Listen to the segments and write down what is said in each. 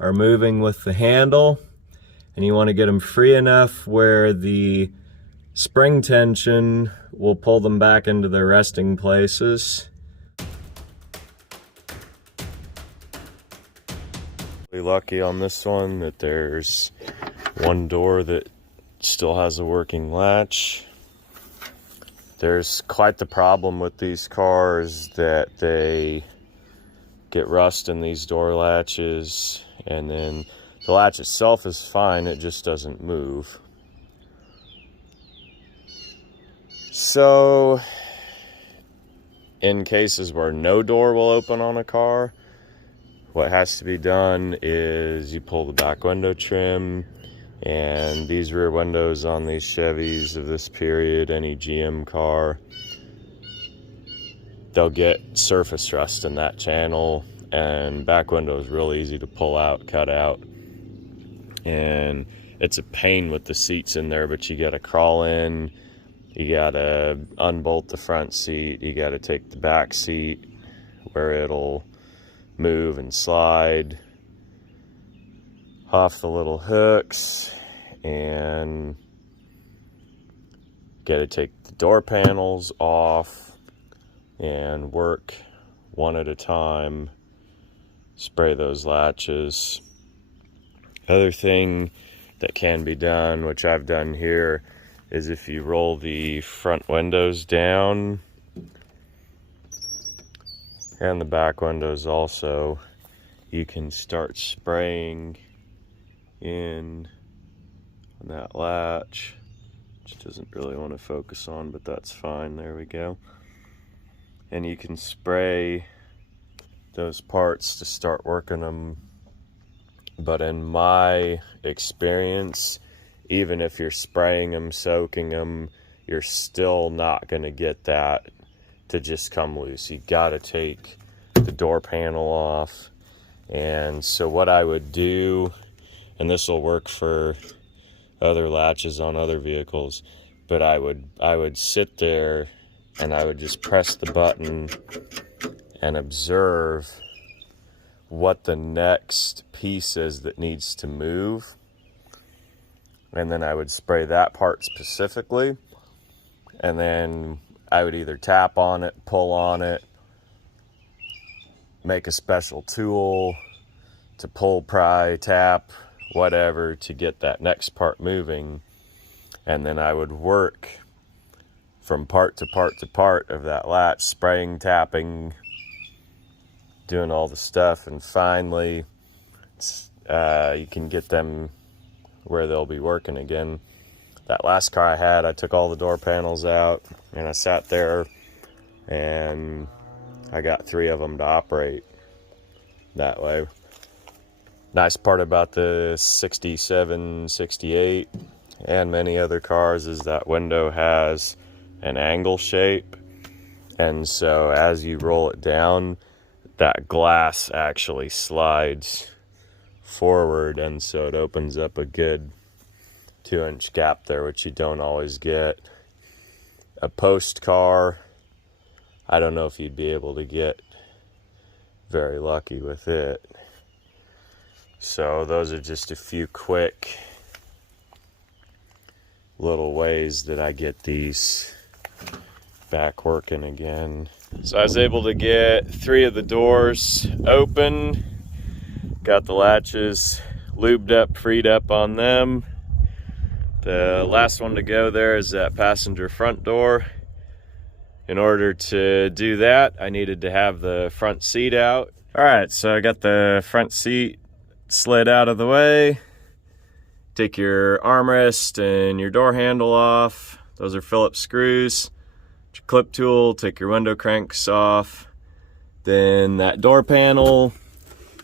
are moving with the handle, and you want to get them free enough where the spring tension will pull them back into their resting places. Really lucky on this one that there's one door that still has a working latch. There's quite the problem with these cars that they get rust in these door latches, and then the latch itself is fine, it just doesn't move. So in cases where no door will open on a car, what has to be done is you pull the back window trim, and these rear windows on these Chevys of this period, any GM car, they'll get surface rust in that channel, and back window is real easy to pull out, cut out, and it's a pain with the seats in there, but you gotta crawl in, you gotta unbolt the front seat, you gotta take the back seat where it'll move and slide off the little hooks, and gotta take the door panels off and work one at a time, spray those latches. Other thing that can be done, which I've done here, is if you roll the front windows down, and the back windows also, you can start spraying in on that latch, which doesn't really want to focus on, but that's fine. There we go. And you can spray those parts to start working them. But in my experience, even if you're spraying them, soaking them, you're still not going to get that to just come loose. You got to take the door panel off. And so what I would do, and this will work for other latches on other vehicles, but I would sit there and I would just press the button and observe what the next piece is that needs to move, and then I would spray that part specifically, and then I would either tap on it, pull on it, make a special tool to pull, pry, tap, whatever, to get that next part moving. And then I would work from part to part to part of that latch, spraying, tapping, doing all the stuff, and finally you can get them where they'll be working again. That last car I had, I took all the door panels out, and I sat there and I got 3 of them to operate that way. Nice part about the 67, 68, and many other cars is that window has an angle shape, and so as you roll it down, that glass actually slides forward, and so it opens up a good 2-inch gap there, which you don't always get. A post car, I don't know if you'd be able to get very lucky with it. So those are just a few quick little ways that I get these back working again. So I was able to get 3 of the doors open, got the latches lubed up, freed up on them. The last one to go there is that passenger front door. In order to do that, I needed to have the front seat out. All right, so I got the front seat slid out of the way. Take your armrest and your door handle off. Those are Phillips screws. Your clip tool, take your window cranks off. Then that door panel,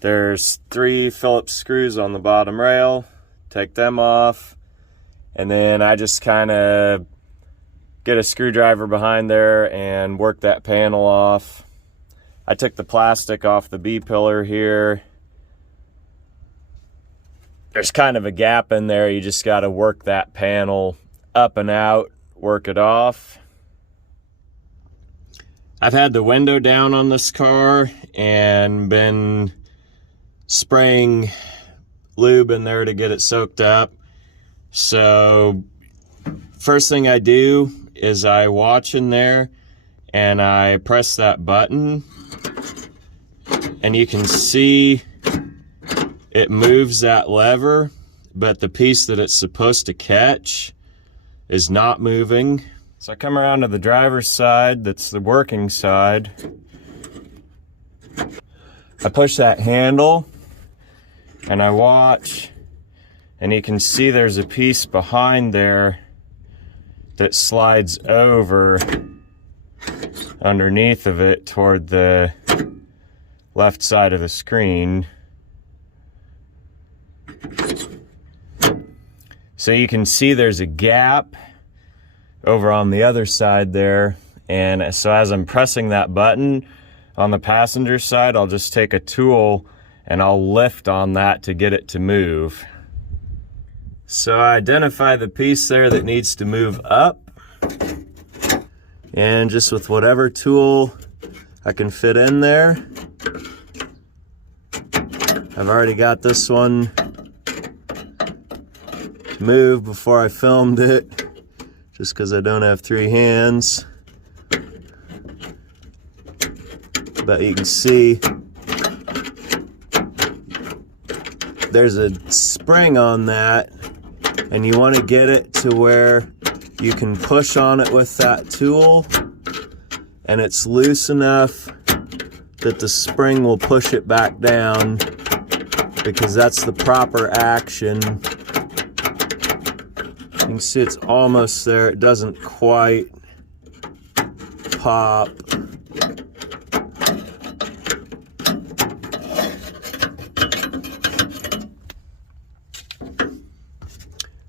there's 3 Phillips screws on the bottom rail. Take them off. And then I just kind of get a screwdriver behind there and work that panel off. I took the plastic off the B-pillar here. There's kind of a gap in there. You just got to work that panel up and out, work it off. I've had the window down on this car and been spraying lube in there to get it soaked up. So first thing I do is I watch in there and I press that button, and you can see it moves that lever, but the piece that it's supposed to catch is not moving. So I come around to the driver's side, that's the working side. I push that handle and I watch, and you can see there's a piece behind there that slides over underneath of it toward the left side of the screen. So you can see there's a gap over on the other side there, and so as I'm pressing that button on the passenger side, I'll just take a tool and I'll lift on that to get it to move. So I identify the piece there that needs to move up, and just with whatever tool I can fit in there. I've already got this one moved before I filmed it, just because I don't have 3 hands. But you can see there's a spring on that, and you want to get it to where you can push on it with that tool and it's loose enough that the spring will push it back down, because that's the proper action. You can see it's almost there. It doesn't quite pop.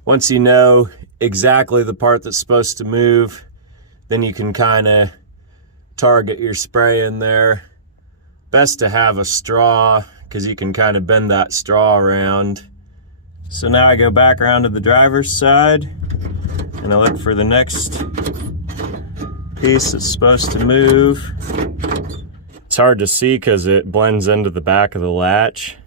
Once you know exactly the part that's supposed to move, then you can kind of target your spray in there. Best to have a straw, because you can kind of bend that straw around. So now I go back around to the driver's side and I look for the next piece that's supposed to move. It's hard to see because it blends into the back of the latch.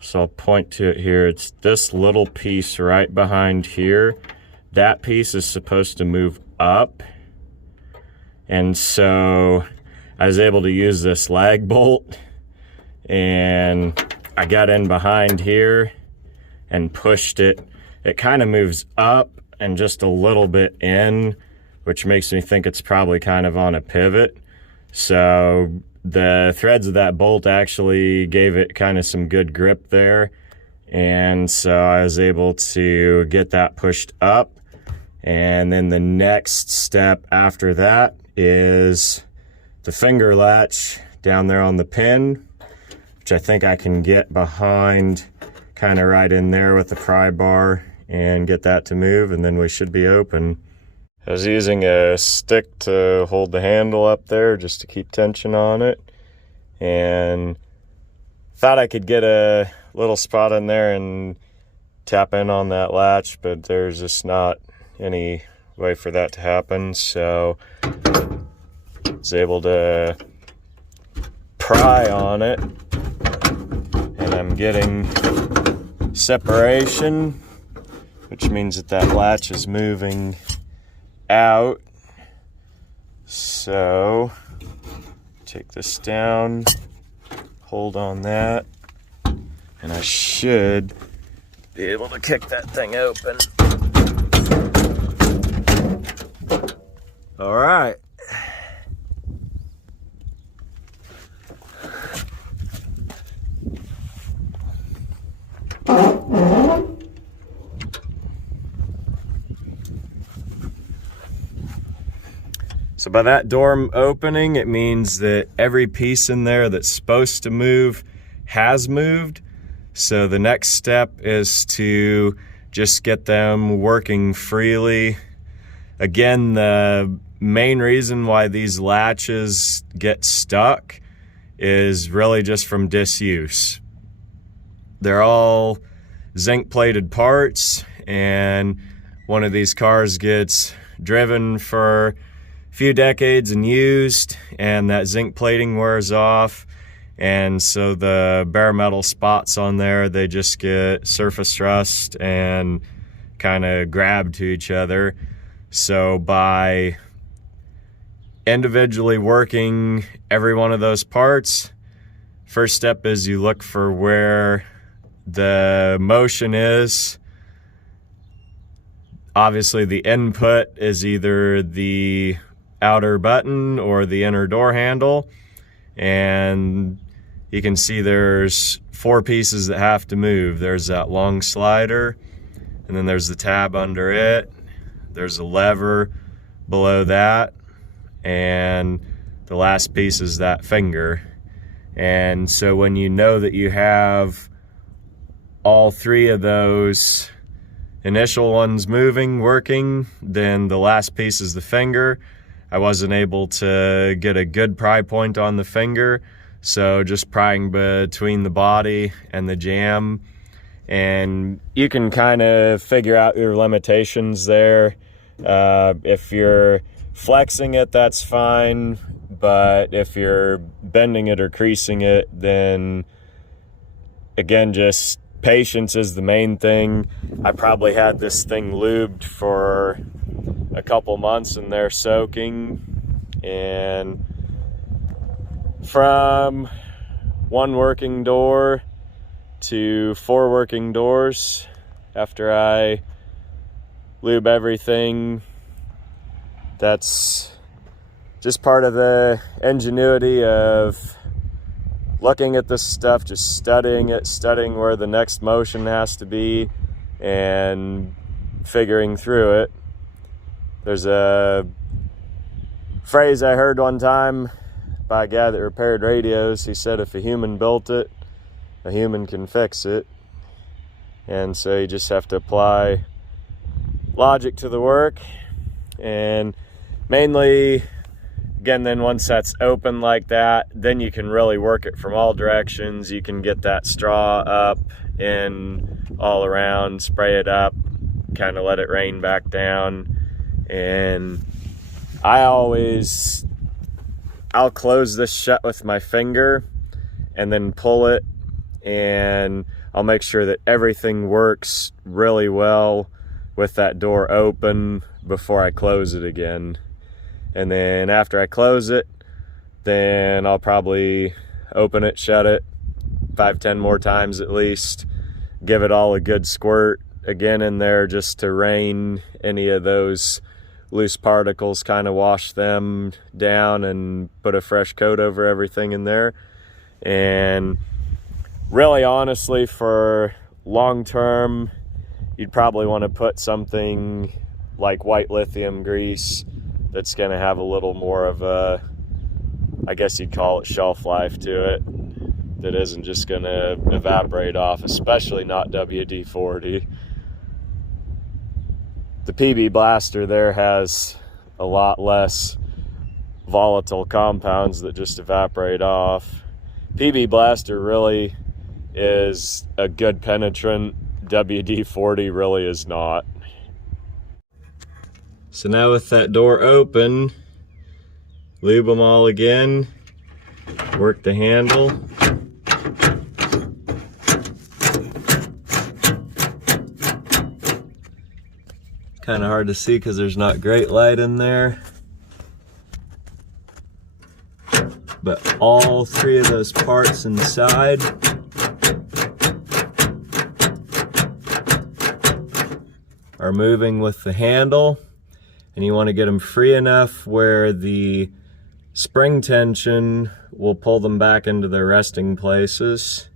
So I'll point to it here. It's this little piece right behind here. That piece is supposed to move up. And so I was able to use this lag bolt, and I got in behind here and pushed it. It kind of moves up and just a little bit in, which makes me think it's probably kind of on a pivot. So the threads of that bolt actually gave it kind of some good grip there. And so I was able to get that pushed up. And then the next step after that is the finger latch down there on the pin, which I think I can get behind kind of right in there with the pry bar and get that to move, and then we should be open. I was using a stick to hold the handle up there just to keep tension on it, and thought I could get a little spot in there and tap in on that latch, but there's just not any way for that to happen. So I was able to pry on it, and I'm getting separation, which means that that latch is moving out. So take this down, hold on that, and I should be able to kick that thing open. All right. So by that door opening, it means that every piece in there that's supposed to move has moved. So the next step is to just get them working freely. Again, the main reason why these latches get stuck is really just from disuse. They're all zinc plated parts, and one of these cars gets driven for few decades and used, and that zinc plating wears off, And so the bare metal spots on there, they just get surface rust and kind of grab to each other. So by individually working every one of those parts, first step is you look for where the motion is. Obviously the input is either the outer button or the inner door handle, and you can see there's 4 pieces that have to move. There's that long slider, and then there's the tab under it, there's a lever below that, and the last piece is that finger. And so when you know that you have all 3 of those initial ones moving, working, then the last piece is the finger. I wasn't able to get a good pry point on the finger, so just prying between the body and the jam. And you can kind of figure out your limitations there. If you're flexing it, that's fine, but if you're bending it or creasing it, then again, just patience is the main thing. I probably had this thing lubed for a couple months in there soaking, and from 1 working door to 4 working doors after I lube everything. That's just part of the ingenuity of looking at this stuff, just studying it, studying where the next motion has to be, and figuring through it. There's a phrase I heard one time by a guy that repaired radios. He said, if a human built it, a human can fix it. And so you just have to apply logic to the work. And mainly, again, then once that's open like that, then you can really work it from all directions. You can get that straw up in all around, spray it up, kind of let it rain back down. And I'll close this shut with my finger and then pull it, and I'll make sure that everything works really well with that door open before I close it again. And then after I close it, then I'll probably open it, shut it 5-10 more times at least, give it all a good squirt again in there just to rain any of those loose particles, kind of wash them down and put a fresh coat over everything in there. And really, honestly, for long term, you'd probably want to put something like white lithium grease that's going to have a little more of a, I guess you'd call it, shelf life to it, that isn't just going to evaporate off, especially not WD-40. The PB Blaster there has a lot less volatile compounds that just evaporate off. PB Blaster really is a good penetrant. WD-40 really is not. So now with that door open, lube them all again, work the handle. Kind of hard to see because there's not great light in there. But all 3 of those parts inside are moving with the handle, and you want to get them free enough where the spring tension will pull them back into their resting places.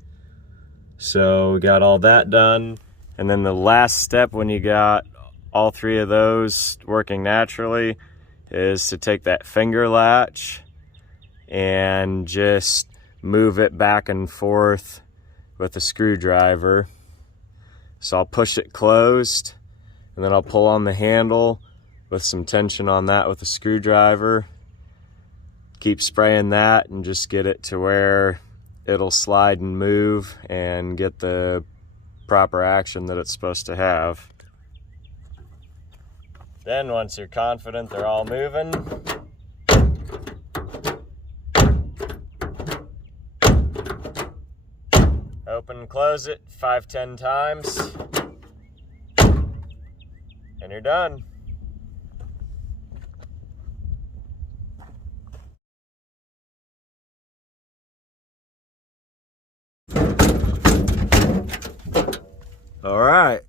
So we got all that done, and then the last step when you got all 3 of those working naturally is to take that finger latch and just move it back and forth with a screwdriver. So I'll push it closed, and then I'll pull on the handle with some tension on that with a screwdriver. Keep spraying that and just get it to where it'll slide and move and get the proper action that it's supposed to have. Then once you're confident they're all moving, Open and close it 5-10 times, and you're done. All right,